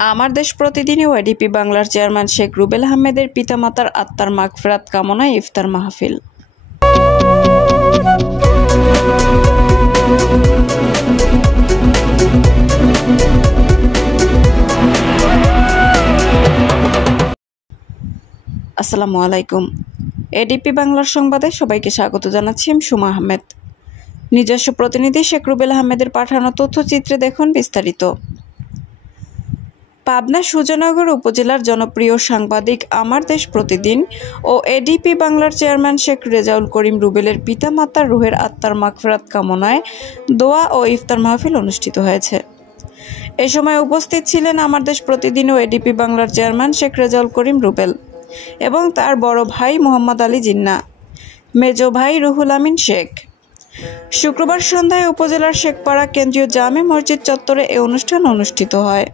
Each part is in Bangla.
আমার দেশ প্রতিদিনে ওয়াইডিপি বাংলার চেয়ারম্যান শেখ রুবেল আহমেদের পিতামাতার আত্মার মাগফিরাত কামনায় ইফতার মাহফিল। আসসালামু আলাইকুম। এডিপি বাংলার সংবাদে সবাইকে স্বাগত জানাচ্ছি আমি সুমা আহমেদ। নিজস্ব প্রতিনিধি শেখ রুবেল আহমেদের পাঠানো তথ্যচিত্রে দেখুন বিস্তারিত। পাবনা সুজানগর উপজেলার জনপ্রিয় সাংবাদিক আমার দেশ প্রতিদিন ও এডিপি বাংলার চেয়ারম্যান শেখ রেজাউল করিম রুবেলের পিতামাতার রুহের আত্মার মাগফিরাত কামনায় দোয়া ও ইফতার মাহফিল অনুষ্ঠিত হয়েছে। এ সময় উপস্থিত ছিলেন আমার দেশ প্রতিদিন ও এডিপি বাংলার চেয়ারম্যান শেখ রেজাউল করিম রুবেল এবং তার বড় ভাই মোহাম্মদ আলী জিন্না, মেজ ভাই রুহুল আমিন শেখ। শুক্রবার সন্ধ্যায় উপজেলার শেখপাড়া কেন্দ্রীয় জামে মসজিদ চত্বরে এ অনুষ্ঠান অনুষ্ঠিত হয়।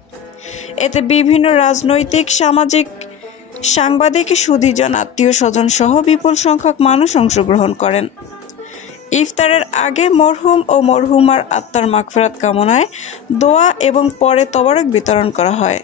এতে বিভিন্ন রাজনৈতিক, সামাজিক, সাংবাদিক, সুধীজন, আত্মীয় স্বজন সহ বিপুল সংখ্যক মানুষ অংশগ্রহণ করেন। ইফতারের আগে মরহুম ও মরহুমার আত্মার মাগফিরাত কামনায় দোয়া এবং পরে তবারক বিতরণ করা হয়।